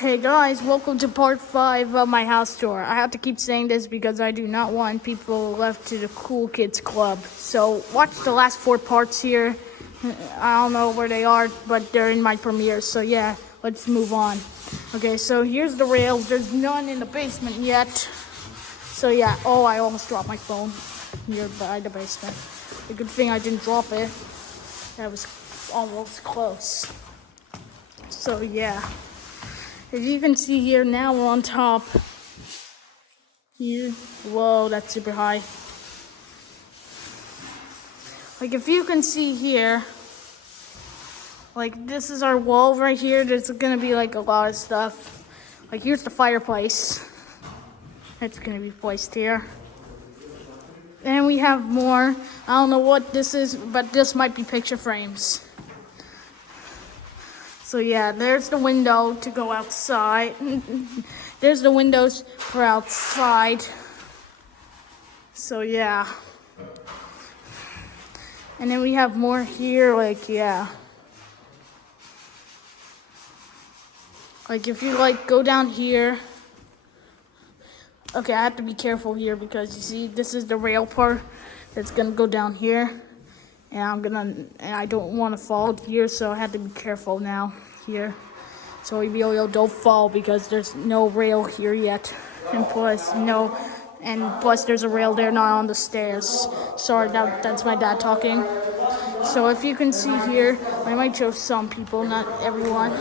Hey guys, welcome to part 5 of my house tour. I have to keep saying this because I do not want people left to the cool kids club. So watch the last 4 parts here. I don't know where they are, but they're in my premiere. So yeah, let's move on. Okay, so here's the rails. There's none in the basement yet. So yeah, oh, I almost dropped my phone here by the basement. A good thing I didn't drop it. That was almost close. So yeah. As you can see here, now we're on top. Here, whoa, that's super high. Like if you can see here, like this is our wall right here. There's gonna be like a lot of stuff. Like here's the fireplace. It's gonna be placed here. And we have more. I don't know what this is, but this might be picture frames. So yeah, there's the window to go outside. There's the windows for outside. So yeah. And then we have more here, like yeah. Like if you like go down here. Okay, I have to be careful here because you see this is the rail part that's gonna go down here. And I don't want to fall here, so I have to be careful now here. So we really don't fall because there's no rail here yet. And plus there's a rail there, not on the stairs. Sorry, that's my dad talking. So if you can see here, I might show some people, not everyone.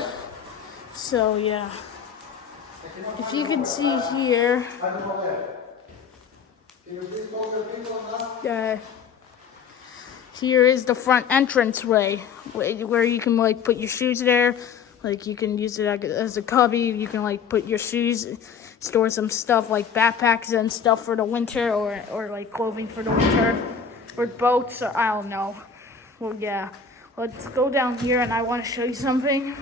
So yeah. If you can see here, here is the front entrance way, where you can like put your shoes there. Like you can use it as a cubby. You can like put your shoes, store some stuff like backpacks and stuff for the winter, or like clothing for the winter, or boats, or I don't know. Well, yeah. Let's go down here, and I want to show you something.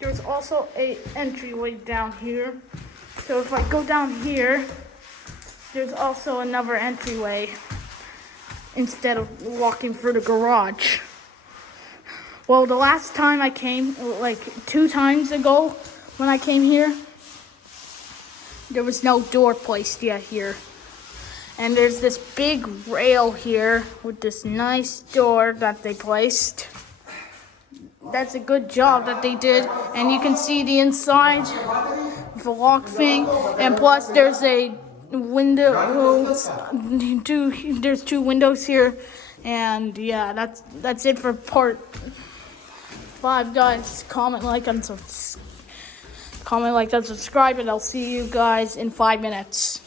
There's also a entryway down here. So if I go down here, there's also another entryway instead of walking through the garage. Well, the last time I came, like 2 times ago when I came here, there was no door placed yet here. And there's this big rail here with this nice door that they placed. That's a good job that they did. And you can see the inside with the lock thing. And plus there's a window, there's 2 windows here. And yeah, that's it for part 5, guys. Comment, like, and subscribe, and I'll see you guys in 5 minutes.